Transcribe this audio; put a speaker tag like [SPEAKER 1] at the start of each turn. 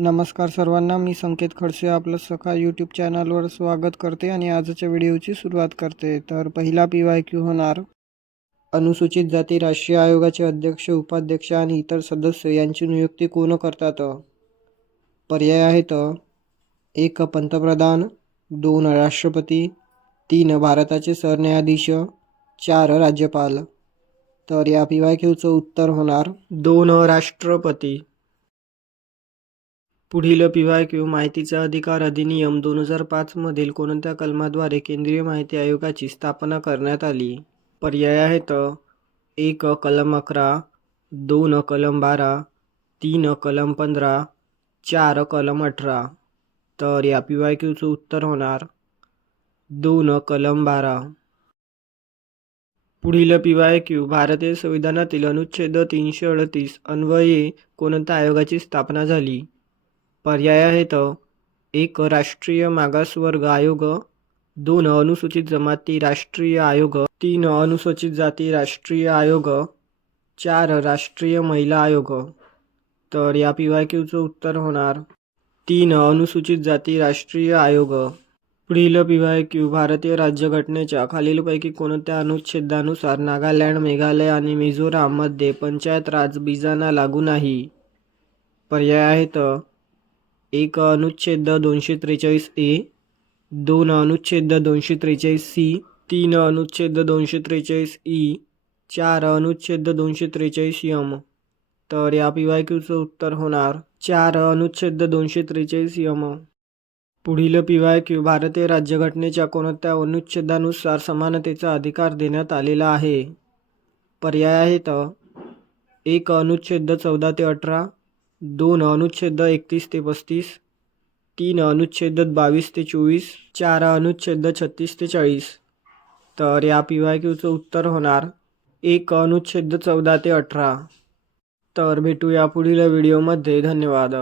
[SPEAKER 1] नमस्कार सर्वांना मी संकेत खडसे आपलं सखा यूट्यूब चॅनलवर स्वागत करते आणि आजच्या व्हिडिओची सुरुवात करते. तर पहिला पी वाय क्यू होणार. अनुसूचित जाती राष्ट्रीय आयोगाचे अध्यक्ष उपाध्यक्ष आणि इतर सदस्य यांची नियुक्ती कोण करतात? पर्याय आहेत. एक पंतप्रधान. दोन राष्ट्रपती. तीन भारताचे सरन्यायाधीश. चार राज्यपाल. तर या पी वाय क्यूचं उत्तर होणार. दोन राष्ट्रपती. पुढील पी क्यू माहितीचा अधिकार अधिनियम दोन हजार पाचमधील कोणत्या कलमाद्वारे केंद्रीय माहिती आयोगाची स्थापना करण्यात आली? पर्याय आहेत. एक कलम अकरा दोन कलम बारा तीन कलम पंधरा चार कलम अठरा. तर या पी वाय क्यूचं उत्तर होणार दोन कलम बारा. पुढील पी क्यू भारतीय संविधानातील अनुच्छेद तीनशे अडतीस अन्वये कोणत्या आयोगाची स्थापना झाली? पर्याय आहेत. एक राष्ट्रीय मागासवर्ग आयोग दोन अनुसूचित जमाती राष्ट्रीय आयोग तीन अनुसूचित जाती राष्ट्रीय आयोग चार राष्ट्रीय महिला आयोग. तर या पी वाय क्यूचं उत्तर होणार. तीन अनुसूचित जाती राष्ट्रीय आयोग. पुढील पी वाय क्यू भारतीय राज्यघटनेच्या खालीलपैकी कोणत्या अनुच्छेदानुसार नागालँड मेघालय आणि मिझोराममध्ये पंचायत राज बिजाना लागू नाही? पर्याय आहेत. एक अनुच्छेद दोनशे त्रेचाळीस ए दोन अनुच्छेद दोनशे त्रेचाळीस सी तीन अनुच्छेद दोनशे त्रेचाळीस ई चार अनुच्छेद दोनशे त्रेचाळीस यम. तर या पी वाय क्यूचं उत्तर होणार चार अनुच्छेद दोनशे त्रेचाळीस यम. पुढील पी वाय क्यू भारतीय राज्यघटनेच्या कोणत्या अनुच्छेदानुसार समानतेचा अधिकार देण्यात आलेला आहे? पर्याय आहेत. एक अनुच्छेद चौदा ते अठरा दोन अनुच्छेद एकतीस ते पस्तीस तीन अनुच्छेद बावीस ते चोवीस चार अनुच्छेद छत्तीस ते चाळीस. तर या पी वाय क्यूचं उत्तर होणार एक अनुच्छेद चौदा ते अठरा. तर भेटूया पुढील व्हिडिओमध्ये. धन्यवाद.